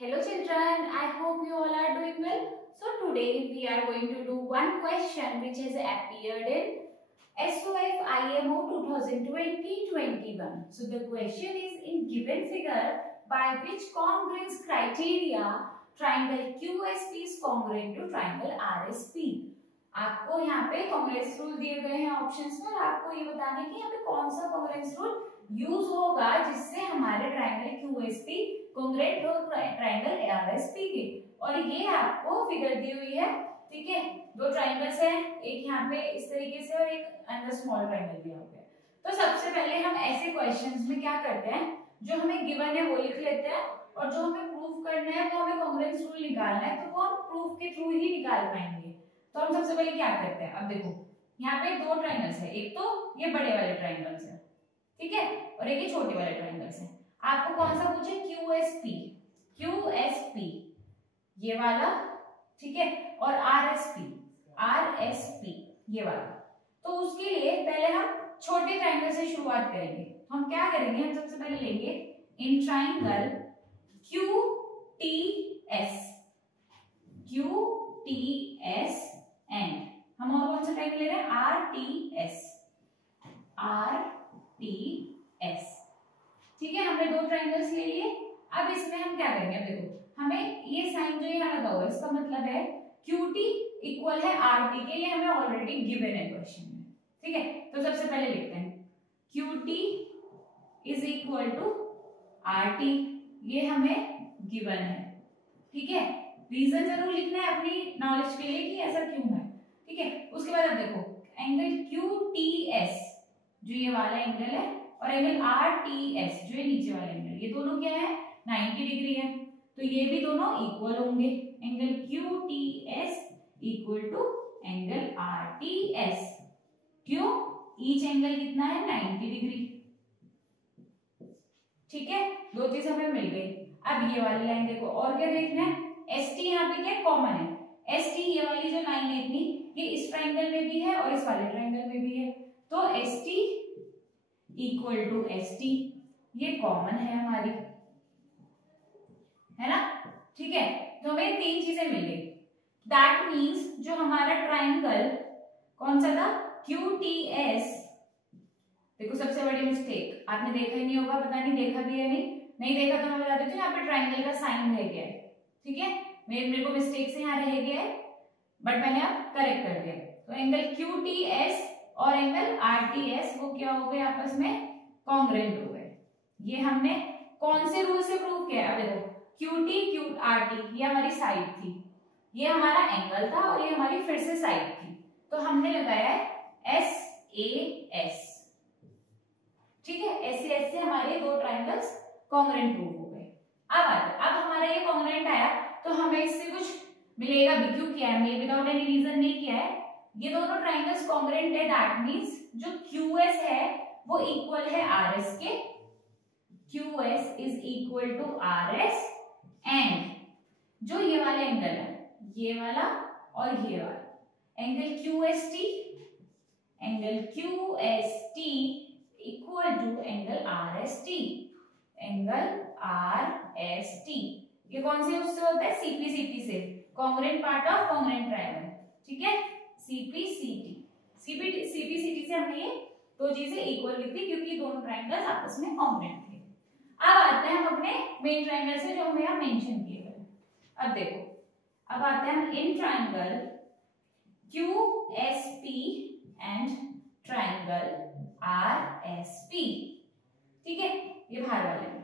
Hello children, I hope you all are doing well. So today we are going to do one question which has appeared in SOF IMO 2020-21. So the question is, in given figure, by which congruence criteria triangle QSP is congruent to triangle RSP. आपको यहाँ पे congruence rule दिए गए हैं options में और आपको ये बताना है कि यहाँ पे कौन सा कॉन्ग्रेंस रूल यूज होगा जिससे हमारे ट्रायंगल QSP कॉन्ग्रुएंट हो ट्रायंगल RSP के। और ये आपको फिगर दी हुई है, ठीक है। दो ट्रायंगल्स हैं, एक यहाँ पे इस तरीके से और एक अंदर स्मॉल ट्रायंगल दिया हुआ है। तो सबसे पहले हम ऐसे क्वेश्चंस में क्या करते हैं, जो हमें गिवन है वो लिख लेते हैं और जो हमें प्रूफ करना है वो हमें कॉन्ग्रुएंस रूल निकालना है, तो वो हम प्रूफ के थ्रू ही निकाल पाएंगे। तो हम सबसे पहले क्या करते हैं, अब देखो यहाँ पे दो ट्रायंगल्स है, एक तो ये बड़े वाले ट्रायंगल्स है, ठीक है, और एक ये छोटे वाले ट्रायंगल्स है। आपको कौन सा पूछे, QSP ये वाला, ठीक है, और RSP ये वाला। तो उसके लिए पहले हम छोटे ट्रायंगल से शुरुआत करेंगे। हम क्या करेंगे, हम सबसे पहले लेंगे इन ट्रायंगल QTS एंड हम और कौन सा ट्रायंगल ले रहे हैं, RTS, ठीक है। हमने दो ट्रायंगल्स ले लिए। अब इसमें हम क्या करेंगे, देखो हमें ये साइन जो यहाँ लगा हुआ है इसका मतलब है QT इक्वल है RT के, ये हमें ऑलरेडी गिवन है क्वेश्चन में, ठीक है। तो सबसे पहले लिखते हैं QT is equal to RT, ये हमें गिवन है, ठीक है। रीजन जरूर लिखना है अपनी नॉलेज के लिए कि ऐसा क्यों है, ठीक है। उसके बाद अब देखो एंगल QTS जो ये वाला एंगल है और एंगल RTS जो ये नीचे वाला एंगल, ये दोनों क्या है, 90 डिग्री है, तो ये भी दोनों इक्वल होंगे। Angle QTS equal to angle RTS, क्यों, ईच एंगल कितना है, 90 डिग्री, ठीक है। दो चीज हमें मिल गई। अब ये वाली लाइन देखो, और क्या देखना है, ST यहाँ पे क्या कॉमन है, ST ये वाली जो लाइन है इतनी, ये इस ट्रायंगल में भी है और इस वाले ट्रायंगल में भी है, तो ST इक्वल टू ST, ये कॉमन है हमारी, है ना, ठीक है। तो हमें तीन चीजें मिल गई। दैट मीन्स जो हमारा ट्रायंगल कौन सा था, QTS, देखो सबसे बड़ी मिस्टेक आपने देखा ही नहीं होगा, पता नहीं देखा भी है नहीं देखा तो मैं बता देती हूँ, यहाँ पे ट्रायंगल का साइन रह गया है, ठीक है। मेरे को मिस्टेक से यहाँ रह गया है, बट मैंने अब करेक्ट कर दिया। तो एंगल QTS और एंगल RTS वो क्या हो गए, आपस में कॉन्ग्रुएंट हो गए। ये हमने कौन से रूल से प्रूव किया, अब देखो QT ये हमारी साइड थी, ये हमारा एंगल था और ये हमारी फिर से साइड थी, तो हमने लगाया है SAS, ठीक है। SAS से हमारे दो ट्रायंगल्स कॉन्ग्रुएंट प्रूव हो गए। अब हमारा ये कॉन्ग्रुएंट आया तो हमें इससे कुछ मिलेगा भी, क्यों किया है हमने, विदाउट एनी रीजन नहीं किया है। ये दोनों ट्रायंगल्स कॉन्ग्रुएंट है, दैट मींस जो QS है वो इक्वल है RS के, QS is equal to RS and जो ये वाला एंगल है, ये वाला और ये वाला angle QST equal to angle RST, ये कौन से उससे होता है, CPCT से, congruent part of congruent triangle, ठीक है, CPCT से हमने ये दो चीजें इक्वल लिख दी क्योंकि दोनों ट्रायंगल्स आपस में कॉन्ग्रुएंट थे। अब आते हैं हम अपने मेन ट्रायंगल से जो हमें यहाँ मेंशन किए गए। अब देखो, अब आते हैं हम in triangle QSP and triangle RSP, ठीक है, ये बाहर वाले में,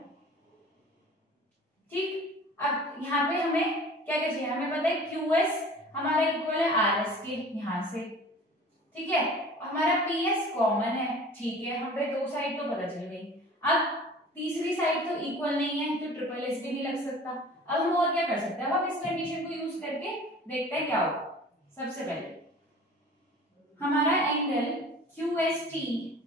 ठीक। अब यहाँ पे हमें क्या क्या चाहिए, हमें पता है QS हमारा इक्वल है RS के यहाँ से, ठीक है, हमारा PS कॉमन है, ठीक है, हमें दो साइड तो पता चल गई। अब तीसरी साइड तो इक्वल नहीं है तो ट्रिपल एस भी नहीं लग सकता। अब हम और क्या कर सकते हैं, अब हम इस कंडीशन को यूज करके देखते हैं क्या होगा। सबसे पहले हमारा एंगल QST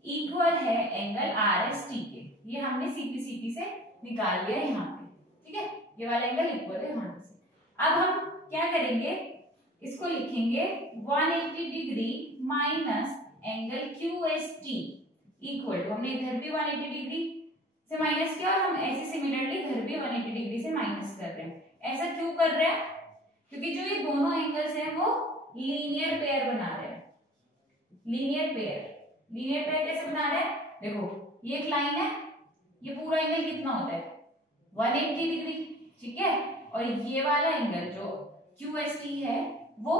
इक्वल है एंगल RST के, ये हमने CPCT से निकाल लिया यहाँ पे, ठीक है, ये वाला एंगल इक्वल है यहाँ से। अब हम क्या करेंगे, इसको लिखेंगे 180 degree minus angle QST equal to, हमने इधर भी 180 डिग्री से माइनस किया और हम ऐसे सिमिलरली इधर भी 180 डिग्री से माइनस कर रहे हैं। ऐसा क्यों कर रहे हैं? क्योंकि जो ये दोनों एंगल्स हैं वो लीनियर पेयर बना रहे हैं। लीनियर पेयर कैसे बना रहे हैं? देखो ये एक लाइन है, ये पूरा एंगल कितना होता है 180 डिग्री, ठीक है, और ये वाला एंगल जो QST है वो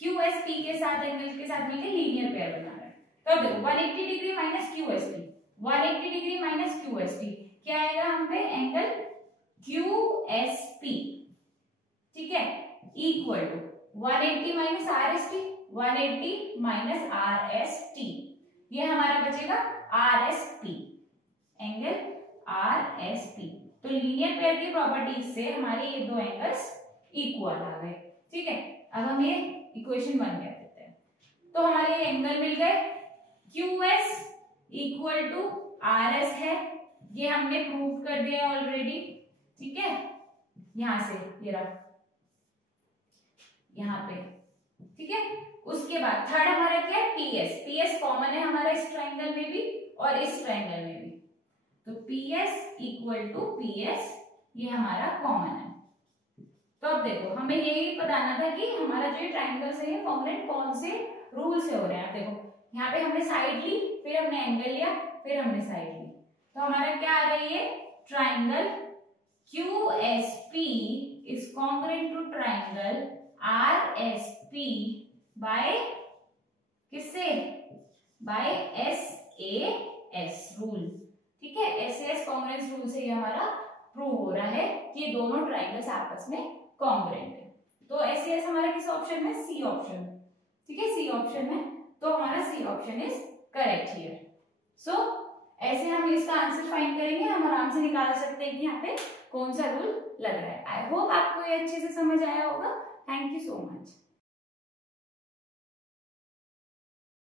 QSP के साथ एंगल के साथ मिलकर लीनियर पेयर बना रहा है। तो देखो 180 degree minus QSP, 180 degree minus QST क्या आएगा हम पे? एंगल QSP, ठीक है, equal to 180 minus RST, 180 minus RST, ये हमारा बचेगा RSP, एंगल RSP। तो लीनियर पेयर की प्रॉपर्टीज से हमारे ये दो एंगल्स इक्वल आ गए, ठीक है। अब हम ये इक्वेशन 1 कह देते हैं। तो हमारे एंगल मिल गए, QS इक्वल टू RS है, ये हमने प्रूव कर दिया ऑलरेडी, ठीक है, यहां से ये रहा यहां पे, ठीक है। उसके बाद थर्ड हमारा क्या है? PS कॉमन है हमारा इस ट्रायंगल में भी और इस ट्रायंगल में भी, तो PS इक्वल टू PS ये हमारा कॉमन है। तो अब देखो हमें यही बताना था कि हमारा जो ट्रायंगल्स है कॉन्ग्रुएंट कौन से रूल से हो रहे हैं। देखो यहाँ पे हमने साइड ली, फिर हमने एंगल लिया, फिर हमने साइड ली, तो हमारा क्या आ रही है? Triangle QSP is congruent to triangle RSP by किससे? बाय SAS रूल, ठीक है। SAS कॉन्ग्रुएंस रूल से ये हमारा प्रूव हो रहा है कि ये दोनों ट्रायंगल्स आपस में कॉन्ग्रुएंट है। तो SAS हमारा किस ऑप्शन में? सी ऑप्शन, ठीक है, सी ऑप्शन में। तो हमारा C option is correct here. So ऐसे हम इसका आंसर फाइंड करेंगे, हम आराम से निकाल सकते हैं कि यहाँ पे कौन सा रूल लग रहा है। आई होप आपको ये अच्छे से समझ आया होगा। Thank you so much.